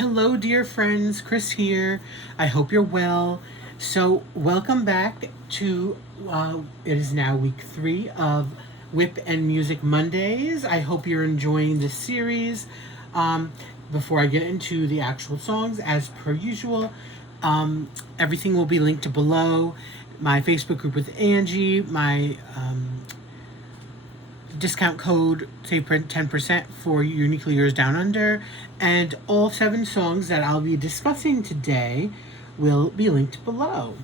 Hello, dear friends. Chris here. I hope you're well. So, welcome back to it is now week 3 of WIP and Music Mondays. I hope you're enjoying this series. Before I get into the actual songs, as per usual, everything will be linked below. My Facebook group with Angie, my discount code, save 10% for Uniquely Yours Down Under, and all 7 songs that I'll be discussing today will be linked below.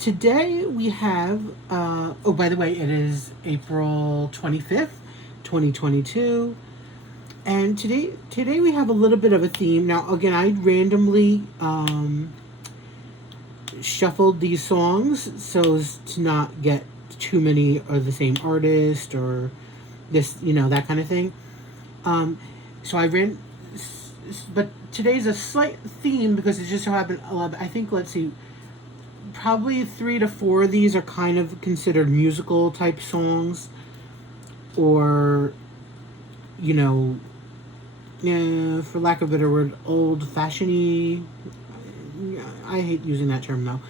Today we have, oh, by the way, it is April 25th, 2022. And today we have a little bit of a theme. Now, again, I randomly shuffled these songs so as to not get too many of the same artist or this, that kind of thing. So I ran, but today's a slight theme because it just so happened, I think, let's see, probably 3 to 4 of these are kind of considered musical type songs, or, for lack of a better word, old-fashioned-y. I hate using that term, though.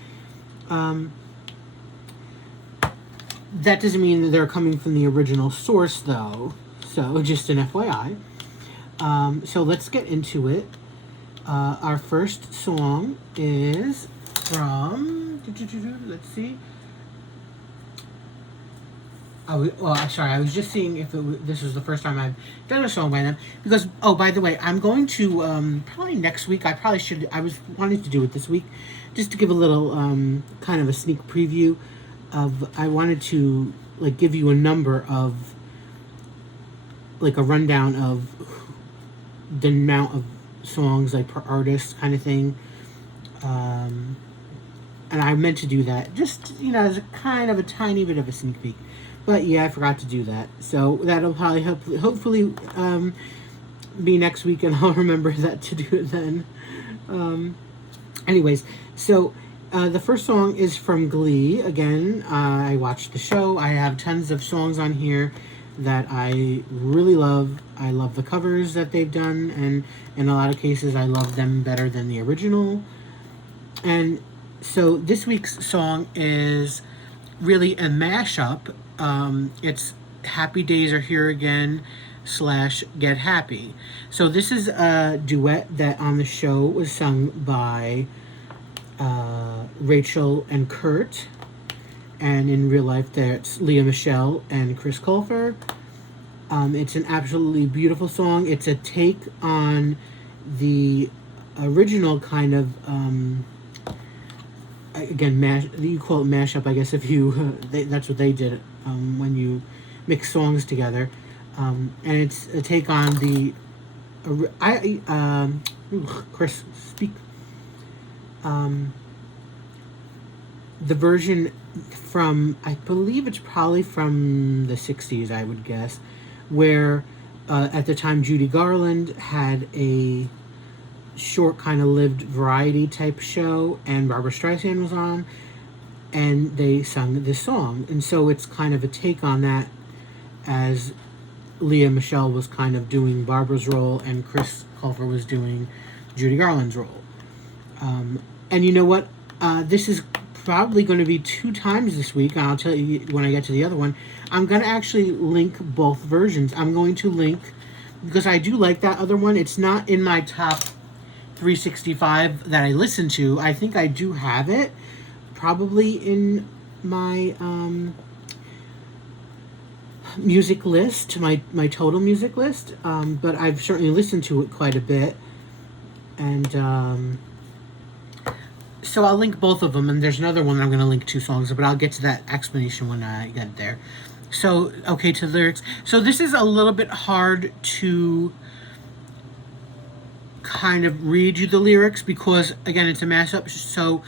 That doesn't mean that they're coming from the original source, though. So, just an FYI. So, let's get into it. Our first song is from... Let's see. Sorry, I was just seeing if this was the first time I've done a song by them. Because, by the way, I'm going to, probably next week, I was wanting to do it this week, just to give a little, kind of a sneak preview of, I wanted to, give you a number of, a rundown of the amount of songs, per artist kind of thing. And I meant to do that, just, as a kind of a tiny bit of a sneak peek. But yeah, I forgot to do that. So that'll probably hopefully be next week, and I'll remember that to do it then. Anyways, so the first song is from Glee. Again, I watched the show. I have tons of songs on here that I really love. I love the covers that they've done, and in a lot of cases, I love them better than the original. And so this week's song is really a mashup. It's Happy Days Are Here Again / Get Happy. So this is a duet that on the show was sung by Rachel and Kurt, and in real life it's Lea Michele and Chris Colfer. It's an absolutely beautiful song. It's a take on the original kind of again, you call it mashup, I guess, if you that's what they did when you mix songs together, and it's a take on the Chris, speak. The version from, I believe it's probably from the 60s, I would guess, where at the time Judy Garland had a short kind of lived variety type show, and Barbra Streisand was on, and they sung this song. And so it's kind of a take on that, as Lea Michele was kind of doing Barbara's role and Chris Colfer was doing Judy Garland's role. And you know what? This is probably going to be 2 times this week, and I'll tell you when I get to the other one. I'm going to actually link both versions. I'm going to link, because I do like that other one. It's not in my top 365 that I listen to. I think I do have it probably in my music list, my total music list, but I've certainly listened to it quite a bit, and so I'll link both of them, and there's another one that I'm going to link 2 songs, but I'll get to that explanation when I get there. So, okay, to the lyrics. So this is a little bit hard to kind of read you the lyrics, because again, it's a mashup. So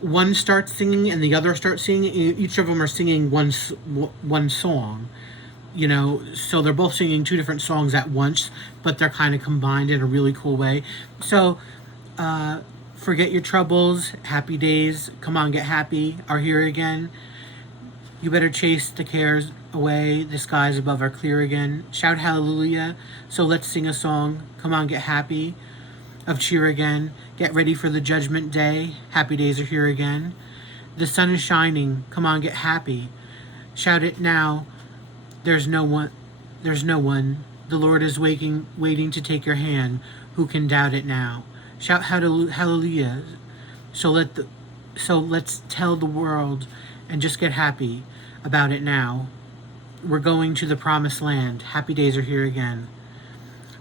one starts singing and the other starts singing. Each of them are singing one song, so they're both singing 2 different songs at once, but they're kind of combined in a really cool way. So forget your troubles, happy days, come on, get happy, are here again. You better chase the cares away, the skies above are clear again. Shout hallelujah, so let's sing a song. Come on, get happy, of cheer again. Get ready for the judgment day, happy days are here again. The sun is shining, come on, get happy. Shout it now, there's no one. The Lord is waiting to take your hand. Who can doubt it now? Shout hallelujah. So let's tell the world and just get happy about it now. We're going to the promised land. Happy days are here again.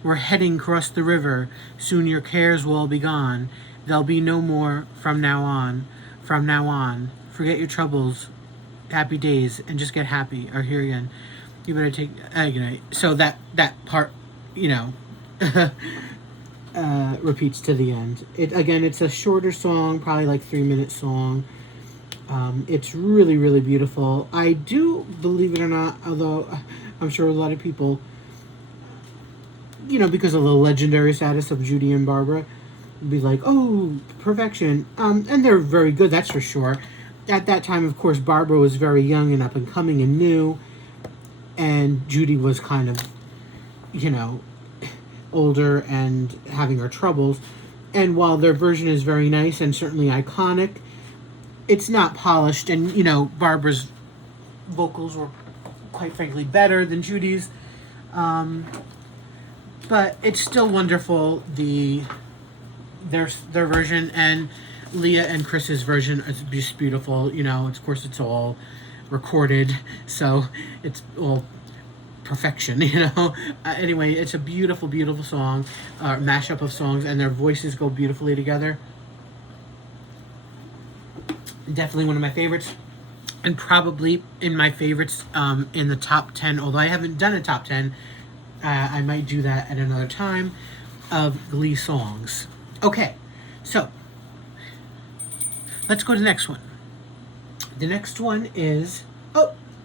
We're heading across the river. Soon your cares will all be gone. There'll be no more from now on. From now on. Forget your troubles. Happy days and just get happy are here again. You better take good night. So that part, repeats to the end. It's a shorter song, probably like 3-minute song. It's really, really beautiful. I do, believe it or not, although I'm sure a lot of people, because of the legendary status of Judy and Barbra, be like, oh, perfection. And they're very good, that's for sure. At that time, of course, Barbra was very young and up and coming and new. And Judy was kind of, older and having her troubles. And while their version is very nice and certainly iconic, it's not polished. And, Barbra's vocals were, quite frankly, better than Judy's. But it's still wonderful, their version. And Leah and Chris's version is just beautiful. Of course, it's all recorded, so it's all perfection. Anyway, it's a beautiful, beautiful song, mashup of songs, and their voices go beautifully together. Definitely one of my favorites, and probably in my favorites in the top 10, although I haven't done a top 10. I might do that at another time, of Glee songs. Okay, so let's go to the next one. The next one is,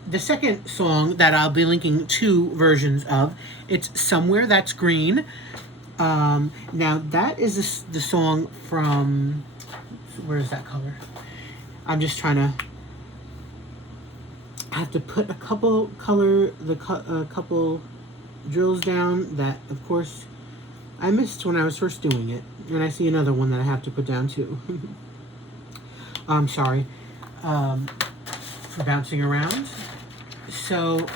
the second song that I'll be linking 2 versions of. It's Somewhere That's Greene. Now, that is the song from, where is that color? I'm just trying to, I have to put a couple couple drills down that, of course, I missed when I was first doing it. And I see another one that I have to put down, too. I'm sorry. For bouncing around. So,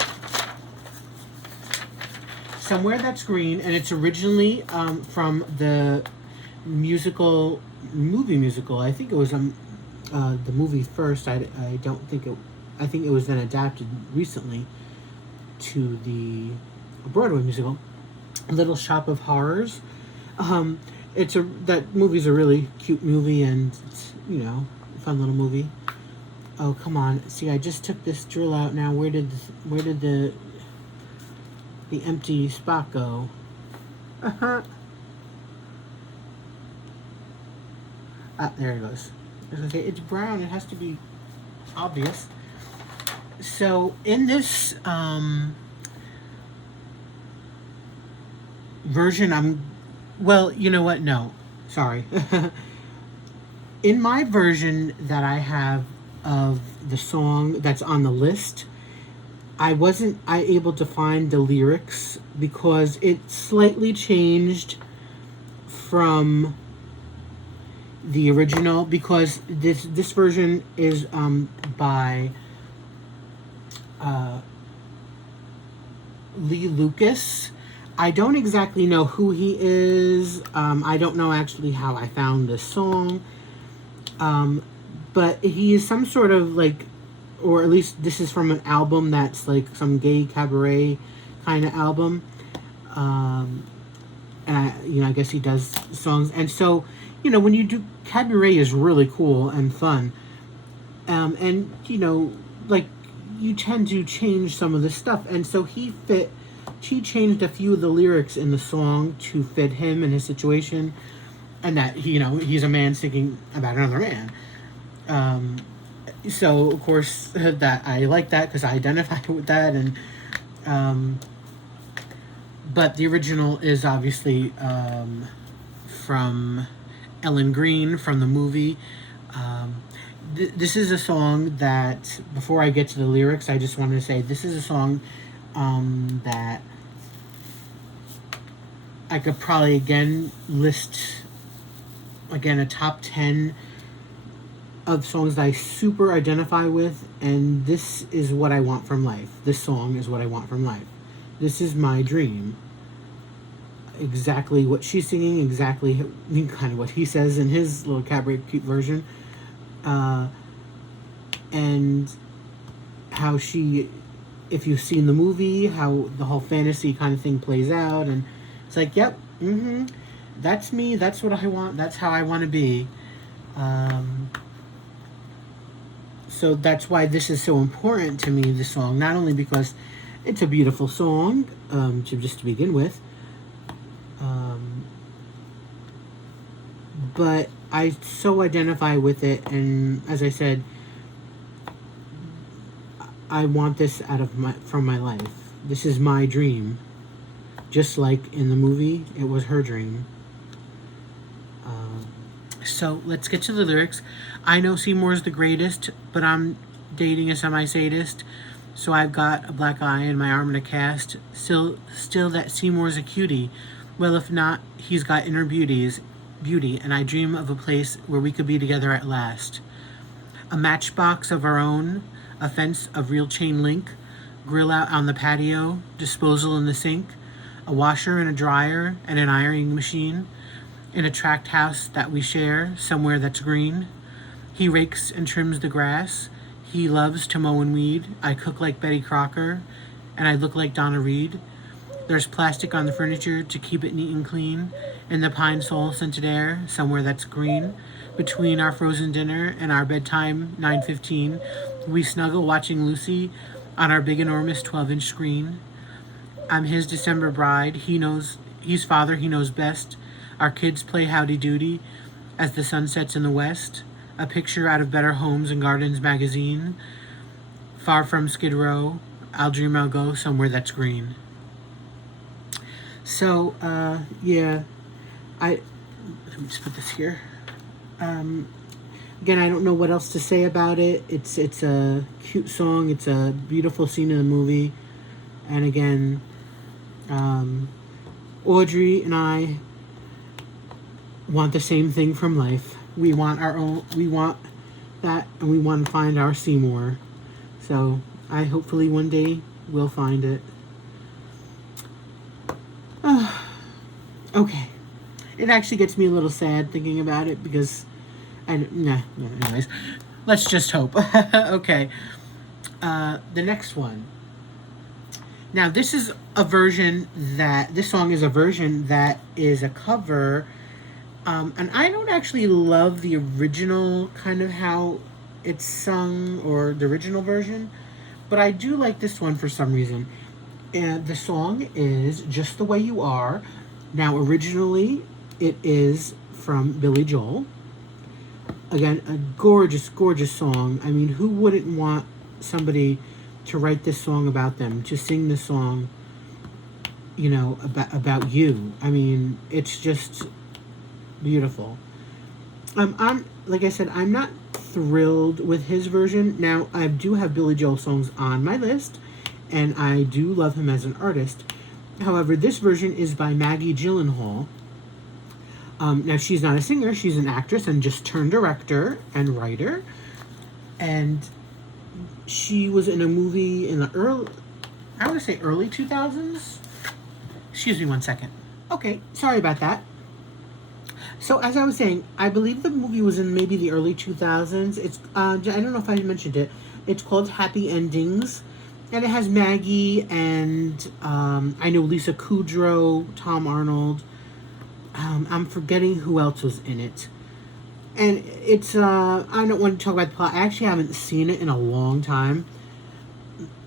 Somewhere That's Greene, and it's originally from the movie musical. I think it was the movie first. I think it was then adapted recently to the Broadway musical, Little Shop of Horrors. That movie's a really cute movie, and it's, fun little movie. Oh, come on. See, I just took this drill out now. Where did the empty spot go? There it goes. Okay, it's brown. It has to be obvious. So, in this version, well, you know what? No. Sorry. In my version that I have of the song that's on the list, I wasn't able to find the lyrics because it slightly changed from the original, because this version is by Lee Lucas. I don't exactly know who he is. I don't know actually how I found this song. But he is some sort of or at least this is from an album that's like some gay cabaret kind of album. And I guess he does songs. And so, when you do, cabaret is really cool and fun. And, you tend to change some of the stuff. And so he changed a few of the lyrics in the song to fit him and his situation. And that, he's a man singing about another man. So, of course, that I like that because I identify with that. And but the original is obviously from Ellen Greene from the movie. this is a song that, before I get to the lyrics, I just wanted to say this is a song that I could probably again list again a top 10 of songs that I super identify with, and this is what I want from life. This song is what I want from life. This is my dream. Exactly what she's singing, exactly kind of what he says in his little cabaret cute version. And how she, if you've seen the movie, how the whole fantasy kind of thing plays out, and it's like, yep, that's me, that's what I want, that's how I want to be. So that's why this is so important to me, this song, not only because it's a beautiful song, to begin with, but I so identify with it, and as I said, I want this from my life. This is my dream. Just like in the movie, it was her dream. So let's get to the lyrics. I know Seymour's the greatest, but I'm dating a semi-sadist. So I've got a black eye in my arm and a cast. Still that Seymour's a cutie. Well, if not, he's got inner beauty, and I dream of a place where we could be together at last. A matchbox of our own, a fence of real chain link, grill out on the patio, disposal in the sink, a washer and a dryer and an ironing machine, in a tract house that we share, somewhere that's green. He rakes and trims the grass. He loves to mow and weed. I cook like Betty Crocker, and I look like Donna Reed. There's plastic on the furniture to keep it neat and clean, in the pine sol scented air, somewhere that's green. Between our frozen dinner and our bedtime 9:15, we snuggle watching Lucy on our big enormous 12-inch screen. I'm his December bride. He's father, he knows best. Our kids play howdy doody as the sun sets in the west. A picture out of Better Homes and Gardens magazine. Far from Skid Row, I'll dream I'll go somewhere that's green. So, yeah, let me just put this here. Again, I don't know what else to say about it. It's a cute song. It's a beautiful scene in the movie. And again, Audrey and I want the same thing from life. We want that, and we want to find our Seymour. So I hopefully one day will find it. Okay. It actually gets me a little sad thinking about it because anyways, let's just hope. Okay. The next one. Now, this song is a version that is a cover, and I don't actually love the original, kind of how it's sung, or the original version, but I do like this one for some reason. And the song is Just the Way You Are. Now, originally, it is from Billy Joel. Again, a gorgeous, gorgeous song. I mean, who wouldn't want somebody to write this song about them, to sing this song, about you? I mean, it's just beautiful. Like I said, I'm not thrilled with his version. Now, I do have Billy Joel songs on my list, and I do love him as an artist. However, this version is by Maggie Gyllenhaal. Now, she's not a singer, she's an actress and just turned director and writer. And she was in a movie in the early 2000s? Excuse me one second. Okay, sorry about that. So, as I was saying, I believe the movie was in maybe the early 2000s. It's I don't know if I mentioned it. It's called Happy Endings. And it has Maggie and I know Lisa Kudrow, Tom Arnold. I'm forgetting who else was in it. And it's, I don't want to talk about the plot. I actually haven't seen it in a long time.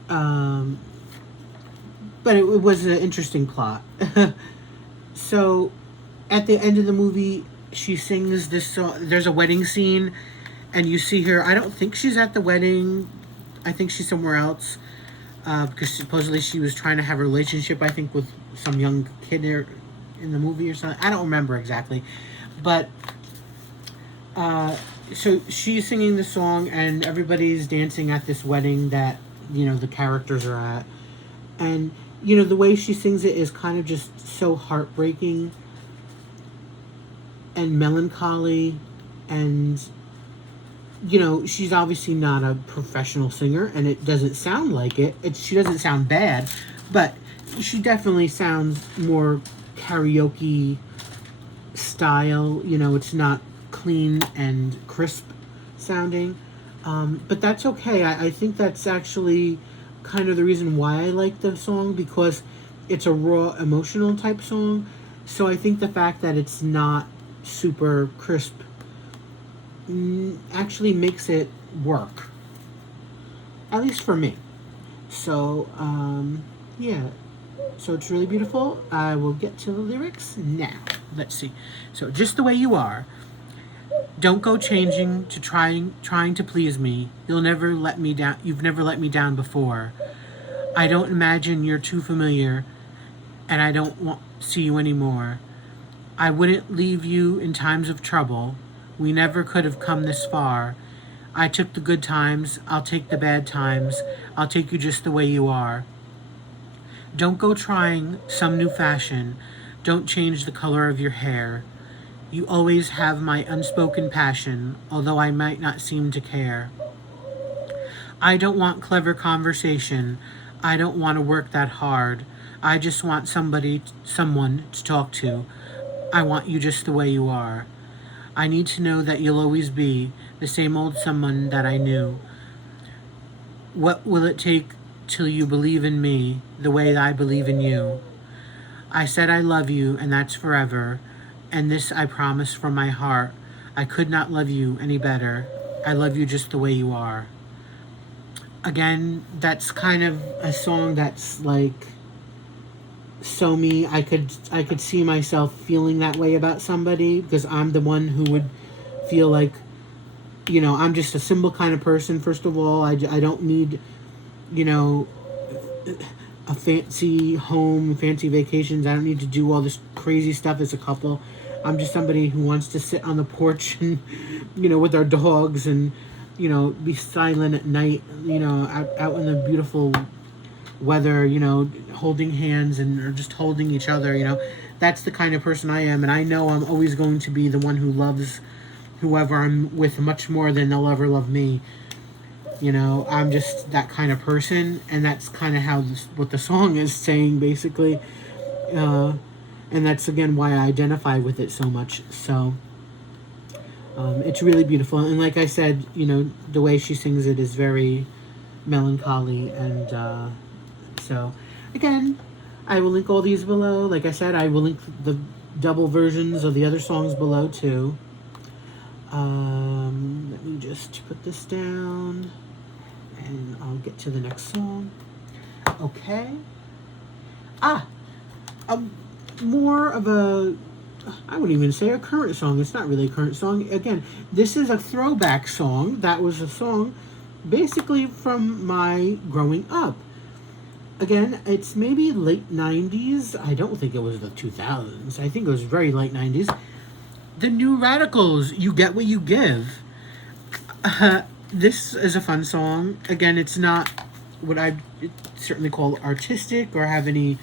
But it was an interesting plot. So, at the end of the movie, she sings this song. There's a wedding scene, and you see her. I don't think she's at the wedding. I think she's somewhere else. Because supposedly she was trying to have a relationship, I think, with some young kid there in the movie or something. I don't remember exactly. But So she's singing the song, and everybody's dancing at this wedding that the characters are at, and the way she sings it is kind of just so heartbreaking and melancholy, and she's obviously not a professional singer, and it doesn't sound like it. She doesn't sound bad, but she definitely sounds more karaoke style. It's not clean and crisp sounding, but that's okay. I think that's actually kind of the reason why I like the song, because it's a raw emotional type song. So I think the fact that it's not super crisp actually makes it work, at least for me. So yeah, so it's really beautiful. I will get to the lyrics now. Let's see. So, just the way you are. Don't go changing to trying to please me. You'll never let me down. You've never let me down before. I don't imagine you're too familiar, and I don't want to see you anymore. I wouldn't leave you in times of trouble. We never could have come this far. I took the good times. I'll take the bad times. I'll take you just the way you are. Don't go trying some new fashion. Don't change the color of your hair. You always have my unspoken passion, although I might not seem to care. I don't want clever conversation. I don't want to work that hard. I just want someone to talk to. I want you just the way you are. I need to know that you'll always be the same old someone that I knew. What will it take till you believe in me the way I believe in you? I said I love you, and that's forever. And this I promise from my heart. I could not love you any better. I love you just the way you are. Again, that's kind of a song that's like so me. I could see myself feeling that way about somebody, because I'm the one who would feel like, I'm just a simple kind of person. First of all, I don't need, a fancy home, fancy vacations. I don't need to do all this crazy stuff as a couple. I'm just somebody who wants to sit on the porch and, with our dogs and, be silent at night, out in the beautiful weather, holding hands or just holding each other, That's the kind of person I am, and I know I'm always going to be the one who loves whoever I'm with much more than they'll ever love me. I'm just that kind of person, and that's kind of what the song is saying, basically. And that's, again, why I identify with it so much. So, it's really beautiful. And like I said, the way she sings it is very melancholy. And so, again, I will link all these below. Like I said, I will link the double versions of the other songs below, too. Let me just put this down, and I'll get to the next song. Okay. More of a, I wouldn't even say a current song. It's not really a current song. Again, this is a throwback song. That was a song basically from my growing up. Again, it's maybe late 90s. I don't think it was the 2000s. I think it was very late 90s. The New Radicals, You Get What You Give. This is a fun song. Again, it's not what I'd certainly call artistic or have any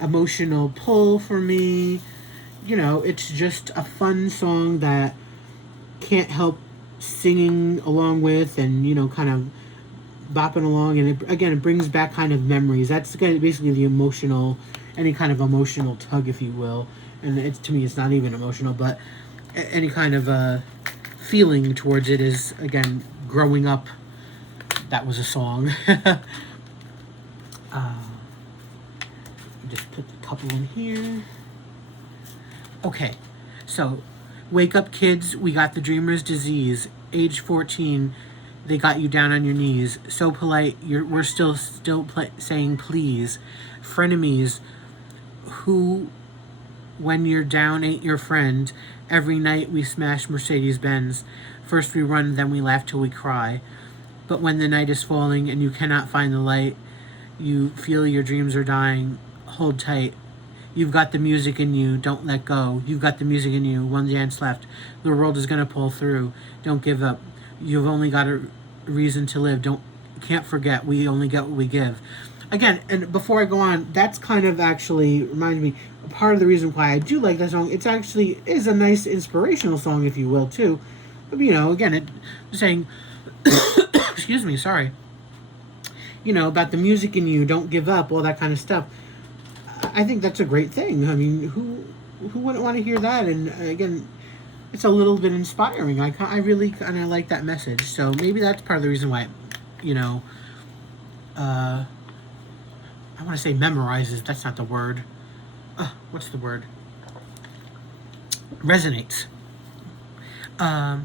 emotional pull for me. It's just a fun song that can't help singing along with and, kind of bopping along. And it brings back kind of memories. That's basically the any kind of emotional tug, if you will. And to me, it's not even emotional, but any kind of feeling towards it is, again, growing up. That was a song. Just put a couple in here. Okay, so wake up, kids. We got the dreamer's disease. Age 14, they got you down on your knees. So polite, we're still saying please. Frenemies, who, when you're down, ain't your friend. Every night we smash Mercedes-Benz. First we run, then we laugh till we cry. But when the night is falling and you cannot find the light, you feel your dreams are dying. Hold tight. You've got the music in you. Don't let go. You've got the music in you. One dance left. The world is going to pull through. Don't give up. You've only got a reason to live. Can't forget. We only get what we give. Again, and before I go on, that's kind of actually reminds me part of the reason why I do like that song. It's actually is a nice inspirational song, if you will, too. But, again, it saying, excuse me, sorry. About the music in you, don't give up, all that kind of stuff. I think that's a great thing. I mean, who wouldn't want to hear that? And again, it's a little bit inspiring. I really kind of like that message. So maybe that's part of the reason why, I want to say memorizes. That's not the word. What's the word? Resonates. 4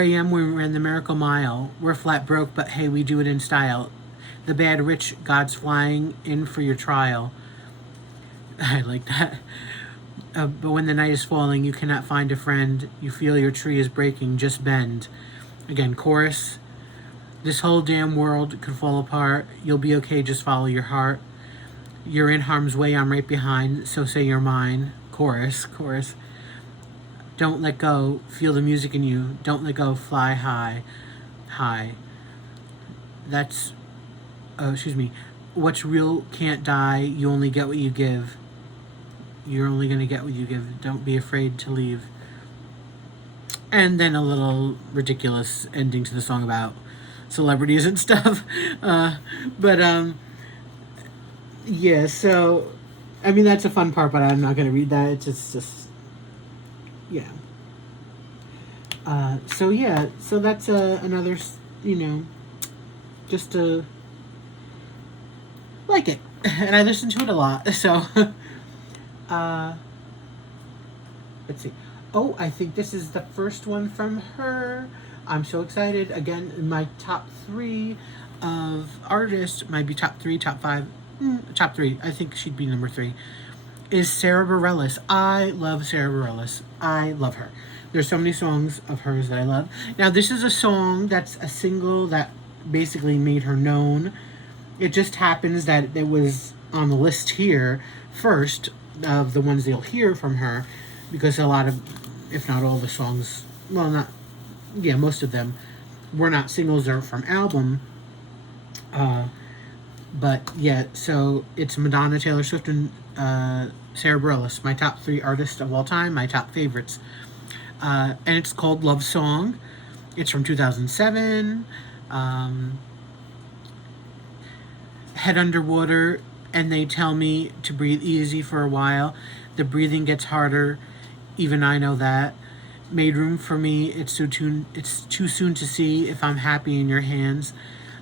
a.m. we ran the Miracle Mile. We're flat broke, but hey, we do it in style. The bad rich, God's flying in for your trial. I like that. But when the night is falling, you cannot find a friend. You feel your tree is breaking, just bend. Again, chorus. This whole damn world could fall apart. You'll be okay, just follow your heart. You're in harm's way, I'm right behind, so say you're mine. Chorus. Don't let go, feel the music in you. Don't let go, fly high. That's, what's real can't die, you only get what you give. You're only going to get what you give. Don't be afraid to leave. And then a little ridiculous ending to the song about celebrities and stuff. Yeah, so, I mean, that's a fun part, but I'm not going to read that. It's just yeah. So that's another, just like it. And I listen to it a lot, so, let's see. Oh, I think this is the first one from her. I'm so excited. Again, my top 3 of artists, might be top 3, top 5, top 3. I think she'd be number 3. Is Sara Bareilles. I love Sara Bareilles. I love her. There's so many songs of hers that I love. Now, this is a song that's a single that basically made her known. It just happens that it was on the list here first of the ones you'll hear from her, because a lot of, if not all the songs, most of them were not singles or from album. But yeah, so it's Madonna, Taylor Swift, and Sara Bareilles, my top 3 artists of all time, my top favorites. And it's called Love Song. It's from 2007. Head underwater, and they tell me to breathe easy for a while. The breathing gets harder, even I know that. Made room for me, it's too soon to see if I'm happy in your hands.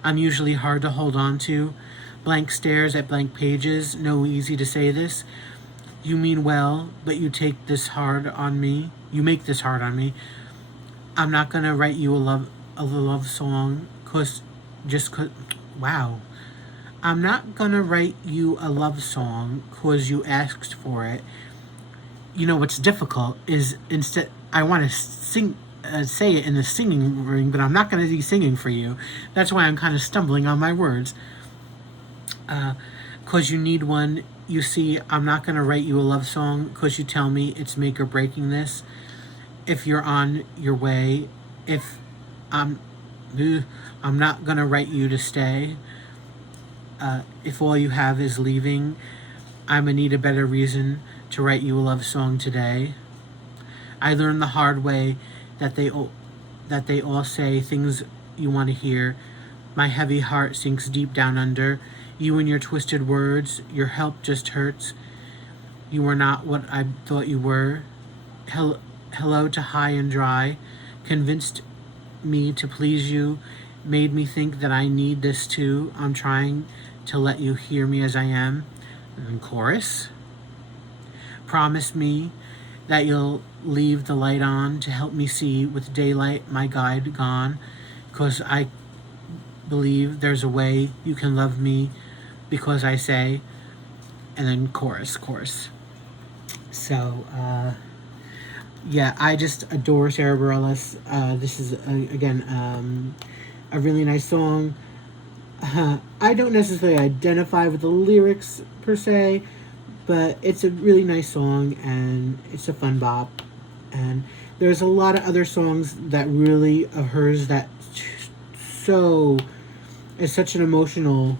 I'm usually hard to hold on to. Blank stares at blank pages, no easy to say this. You mean well, but you take this hard on me. You make this hard on me. I'm not gonna write you a love song, wow. I'm not gonna write you a love song 'cause you asked for it. What's difficult is instead I want to say it in the singing ring, but I'm not going to be singing for you. That's why I'm kind of stumbling on my words. 'Cause you need one. You see, I'm not going to write you a love song 'cause you tell me it's make or breaking this. If you're on your way, if I'm not going to write you to stay. If all you have is leaving, I'm going to need a better reason to write you a love song today. I learned the hard way that they all say things you want to hear. My heavy heart sinks deep down under. You and your twisted words, your help just hurts. You are not what I thought you were. Hello to high and dry. Convinced me to please you. Made me think that I need this too. I'm trying to let you hear me as I am. And chorus. Promise me that you'll leave the light on to help me see with daylight my guide gone, 'cause I believe there's a way you can love me because I say, and then chorus. So, I just adore Sara Bareilles. This is, again, a really nice song. I don't necessarily identify with the lyrics per se, but it's a really nice song and it's a fun bop. And there's a lot of other songs that really of hers that so is such an emotional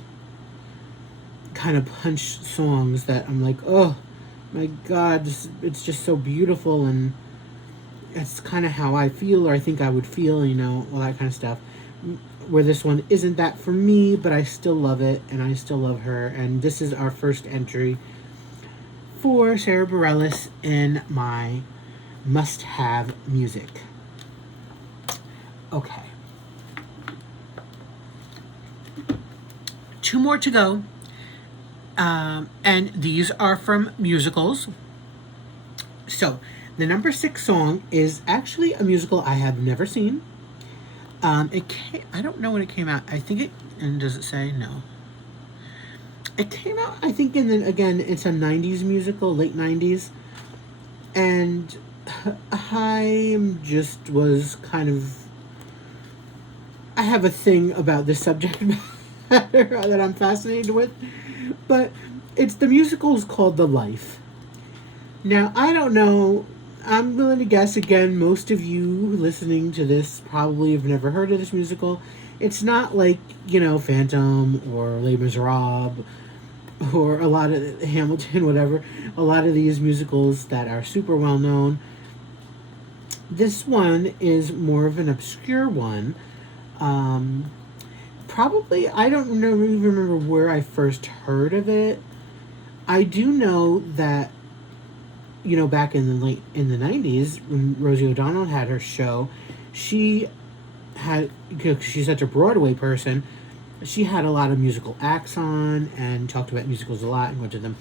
kind of punch songs that I'm like, oh my god, it's just so beautiful, and it's kind of how I feel, or I think I would feel, all that kind of stuff. Where this one isn't that for me, but I still love it, and I still love her. And this is our first entry for Sara Bareilles in my must-have music. Okay. 2 more to go. And these are from musicals. So, the number 6 song is actually a musical I have never seen. I don't know when it came out. I think it, and does it say? No. It came out, I think, again, it's a 90s musical, late 90s. And I just was kind of, I have a thing about this subject matter that I'm fascinated with. But the musical is called The Life. Now, I don't know. I'm willing to guess, again, most of you listening to this probably have never heard of this musical. It's not like, Phantom or Les Miserables or a lot of Hamilton, whatever. A lot of these musicals that are super well known. This one is more of an obscure one. Probably, I don't even remember where I first heard of it. I do know that, back in the 90s, when Rosie O'Donnell had her show, she had, because she's such a Broadway person, she had a lot of musical acts on and talked about musicals a lot and went to them.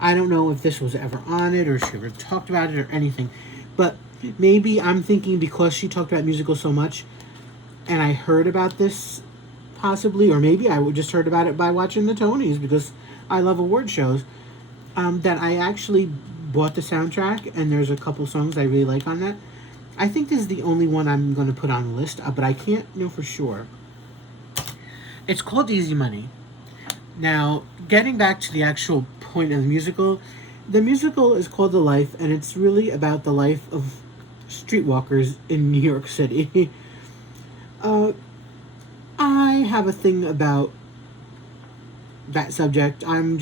I don't know if this was ever on it or she ever talked about it or anything, but maybe I'm thinking because she talked about musicals so much and I heard about this possibly, or maybe I just heard about it by watching the Tonys because I love award shows, that I actually bought the soundtrack, and there's a couple songs I really like on that. I think this is the only one I'm going to put on the list, but I can't know for sure. It's called Easy Money. Now, getting back to the actual point of the musical is called The Life, and it's really about the life of streetwalkers in New York City. I have a thing about that subject. I've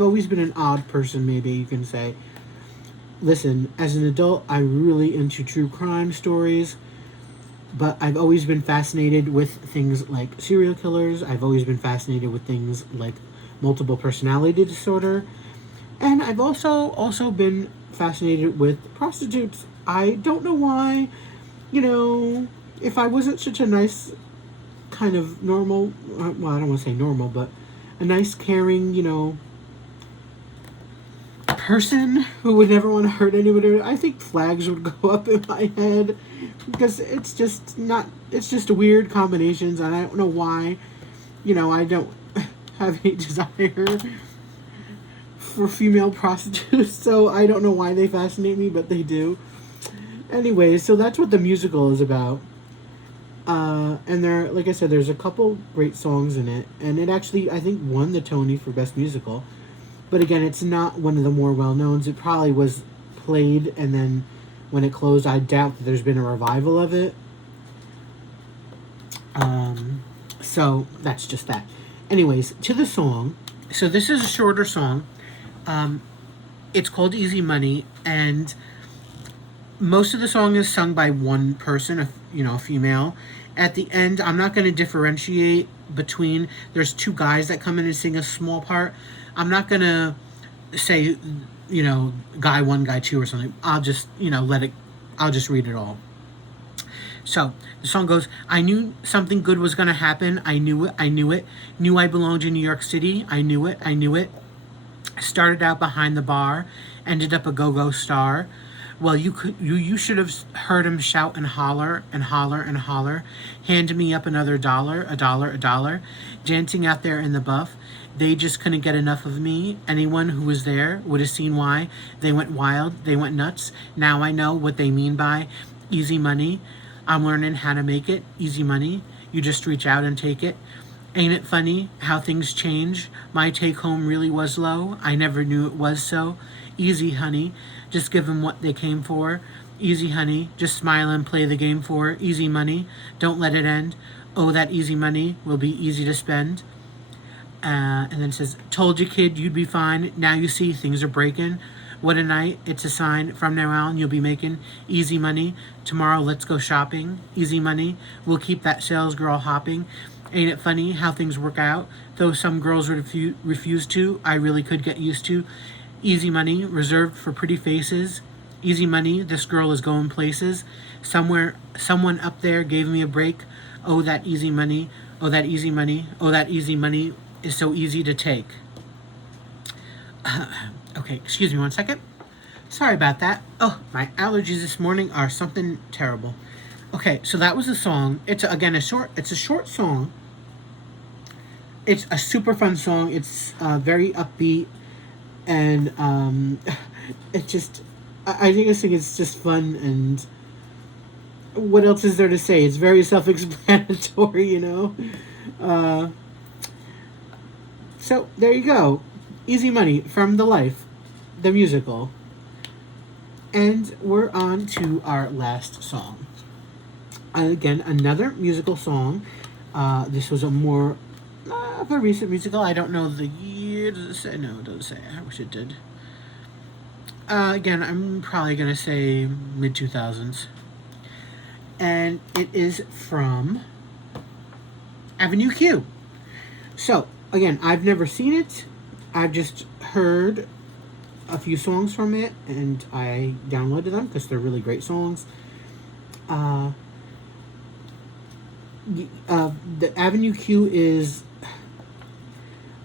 always been an odd person, maybe you can say. Listen, as an adult, I'm really into true crime stories, but I've always been fascinated with things like serial killers. I've always been fascinated with things like multiple personality disorder, and I've also been fascinated with prostitutes. I don't know why, if I wasn't such a nice kind of normal, well, I don't want to say normal, but a nice, caring, person who would never want to hurt anybody, I think flags would go up in my head because it's just a weird combinations, and I don't know why, I don't have any desire for female prostitutes, so I don't know why they fascinate me, but they do. Anyways, so that's what the musical is about. And like I said, there's a couple great songs in it, and it actually, I think, won the Tony for Best Musical. But again, it's not one of the more well-knowns. It probably was played, and then when it closed, I doubt that there's been a revival of it. So that's just that. Anyways, to the song. So this is a shorter song. It's called Easy Money, and most of the song is sung by one person, a female. At the end, I'm not going to differentiate between, there's 2 guys that come in and sing a small part. I'm not going to say, guy 1, guy 2 or something. I'll just, I'll just read it all. So, the song goes, I knew something good was going to happen. I knew it. Knew I belonged in New York City. I knew it. Started out behind the bar. Ended up a go-go star. Well, you should have heard him shout and holler and holler and holler. Hand me up another $1, a dollar. Dancing out there in the buff. They just couldn't get enough of me. Anyone who was there would have seen why. They went wild. They went nuts. Now I know what they mean by easy money. I'm learning how to make it. Easy money. You just reach out and take it. Ain't it funny how things change? My take home really was low. I never knew it was so. Easy, honey. Just give 'em what they came for. Easy, honey. Just smile and play the game for. Easy money. Don't let it end. Oh, that easy money will be easy to spend. And then it says, told you, kid, you'd be fine. Now you see things are breaking. What a night. It's a sign. From now on, you'll be making easy money. Tomorrow, let's go shopping. Easy money. We'll keep that sales girl hopping. Ain't it funny how things work out? Though some girls refuse to, I really could get used to. Easy money, reserved for pretty faces. Easy money, this girl is going places. Someone up there gave me a break. Oh, that easy money. Oh, that easy money. Oh, that easy money is so easy to take. Okay, excuse me one second. Sorry about that. Oh, my allergies this morning are something terrible. Okay, so that was a song. It's a short song. It's a super fun song. It's very upbeat, and it just, I think it's just fun. And what else is there to say? It's very self-explanatory, you know. So there you go, Easy Money from The Life, the musical, and we're on to our last song. Again, another musical song. This was a more of a recent musical. I don't know the year. Does it say? No, it doesn't say. I wish it did. Again, I'm probably going to say mid-2000s. And it is from Avenue Q. So, again, I've never seen it. I've just heard a few songs from it, and I downloaded them because they're really great songs. The Avenue Q is,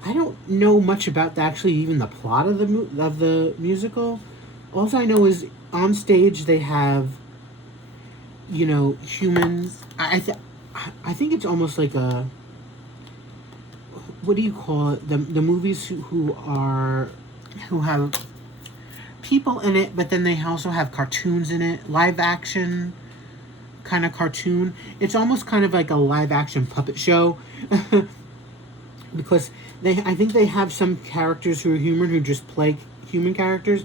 I don't know much about actually even the plot of the musical. All I know is on stage they have, you know, humans. I think it's almost like a, what do you call it? The movies who have people in it, but then they also have cartoons in it, live action kind of cartoon. It's almost kind of like a live action puppet show because I think they have some characters who are human who just play human characters,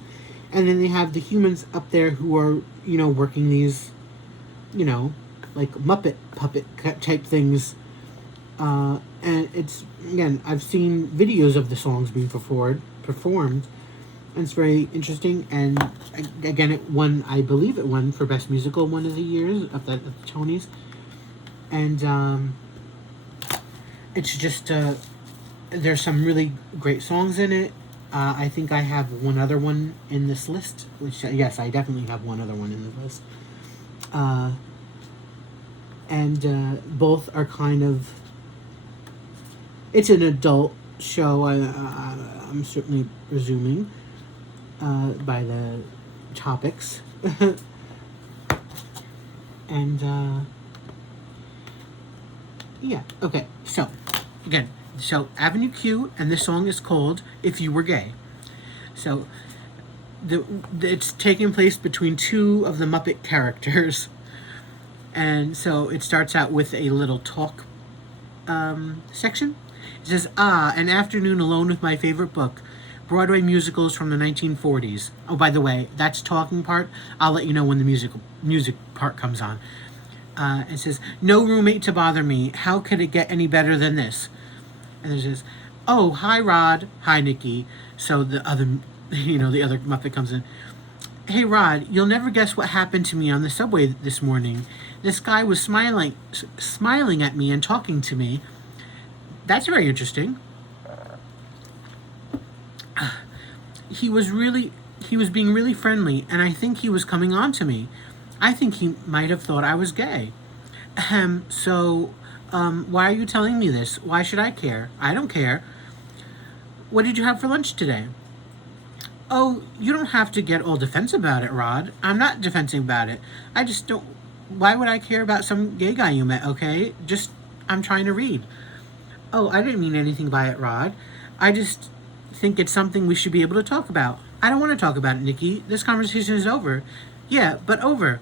and then they have the humans up there who are, you know, working these, you know, like Muppet puppet type things. And it's, again, I've seen videos of the songs being performed, and it's very interesting. And again, I believe it won for Best Musical one of the years of the Tonys. And it's just, there's some really great songs in it. I think I have one other one in this list, which, yes, I definitely have one other one in the list. And both are kind of, it's an adult show, I'm certainly presuming, by the topics. And, yeah, okay, so, again, Avenue Q, and this song is called If You Were Gay. So, it's taking place between two of the Muppet characters. And so it starts out with a little talk section. It says, an afternoon alone with my favorite book, Broadway musicals from the 1940s. Oh, by the way, that's talking part. I'll let you know when the music part comes on. It says, no roommate to bother me. How could it get any better than this? And it says, oh, hi, Rod. Hi, Nikki. So the other Muppet comes in. Hey, Rod, you'll never guess what happened to me on the subway this morning. This guy was smiling at me and talking to me. That's very interesting. He was being really friendly, and I think he was coming on to me. I think he might have thought I was gay. So, why are you telling me this? Why should I care? I don't care. What did you have for lunch today? Oh, you don't have to get all defensive about it, Rod. I'm not defensive about it. I just don't... Why would I care about some gay guy you met, okay? I'm trying to read. Oh, I didn't mean anything by it, Rod. I just think it's something we should be able to talk about. I don't want to talk about it, Nikki. This conversation is over. Yeah, but over.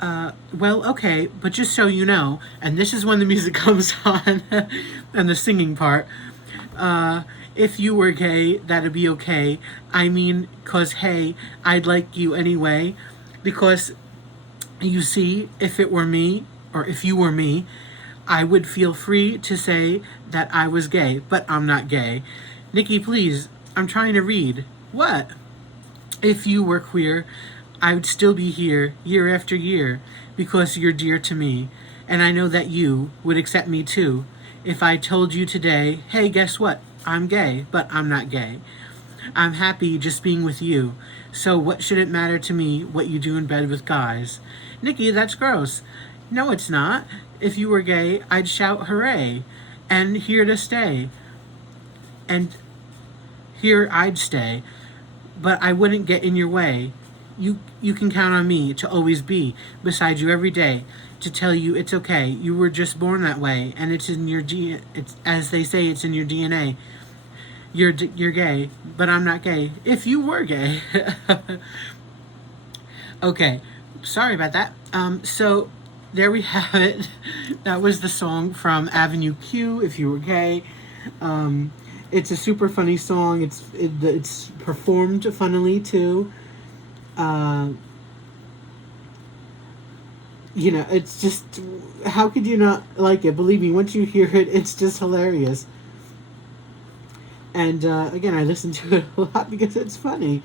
Well, okay, but just so you know, and this is when the music comes on and the singing part. Uh, if you were gay, that'd be okay. I mean, 'cause hey, I'd like you anyway. Because, you see, if it were me, or if you were me, I would feel free to say that I was gay, but I'm not gay. Nikki, please, I'm trying to read. What? If you were queer, I would still be here year after year because you're dear to me. And I know that you would accept me too. If I told you today, hey, guess what? I'm gay, but I'm not gay. I'm happy just being with you. So what should it matter to me what you do in bed with guys? Nikki, that's gross. No, it's not. If you were gay, I'd shout hooray. And here to stay. And here I'd stay. But I wouldn't get in your way. You can count on me to always be beside you every day, to tell you it's okay. You were just born that way, and it's in your it's, as they say, it's in your DNA. You're gay, but I'm not gay. If you were gay. Okay, sorry about that. So there we have it. That was the song from Avenue Q, If You Were Gay. It's a super funny song. It's performed funnily too. You know, it's just, how could you not like it? Believe me, once you hear it, it's just hilarious. And again, I listen to it a lot because it's funny.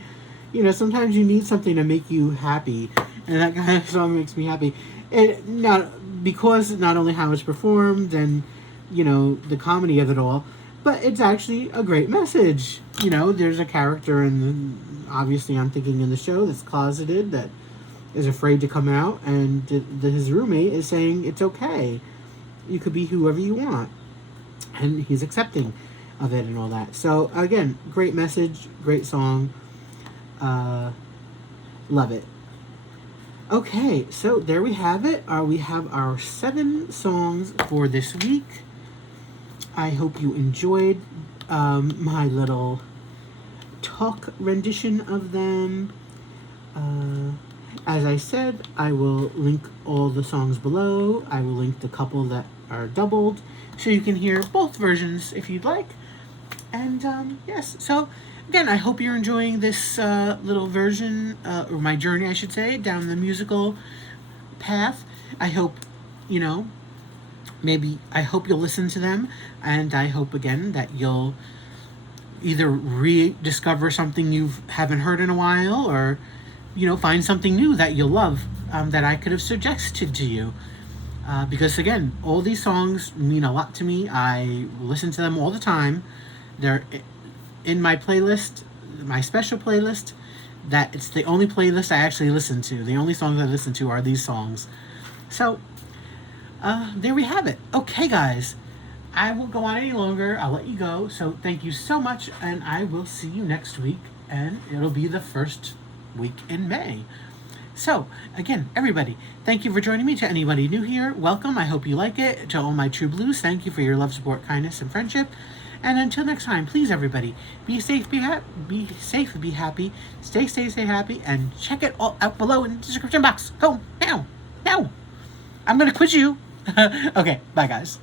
You know, sometimes you need something to make you happy, and that kind of song makes me happy. And not because not only how it's performed and, you know, the comedy of it all, but it's actually a great message. You know, there's a character obviously I'm thinking in the show that's closeted, that is afraid to come out, and his roommate is saying it's okay. You could be whoever you want. And he's accepting of it and all that. So again, great message, great song. Love it. Okay, so there we have it. We have our 7 songs for this week. I hope you enjoyed my little talk rendition of them. As I said, I will link all the songs below. I will link the couple that are doubled, so you can hear both versions if you'd like. And yes, so again, I hope you're enjoying this little version, or my journey, I should say, down the musical path. I hope, you know, I hope you'll listen to them, and I hope, again, that you'll either rediscover something you haven't heard in a while, or, you know, find something new that you'll love, that I could have suggested to you. Because, again, all these songs mean a lot to me. I listen to them all the time. They're in my playlist, my special playlist, that it's the only playlist I actually listen to. The only songs I listen to are these songs. So, there we have it. Okay, guys. I won't go on any longer. I'll let you go. So thank you so much, and I will see you next week, and it'll be the first week in May. So, again, everybody, thank you for joining me. To anybody new here, welcome. I hope you like it. To all my true blues, thank you for your love, support, kindness, and friendship. And until next time, please, everybody, be safe, be safe, be happy, stay happy, and check it all out below in the description box. Go now. I'm going to quiz you. Okay, bye, guys.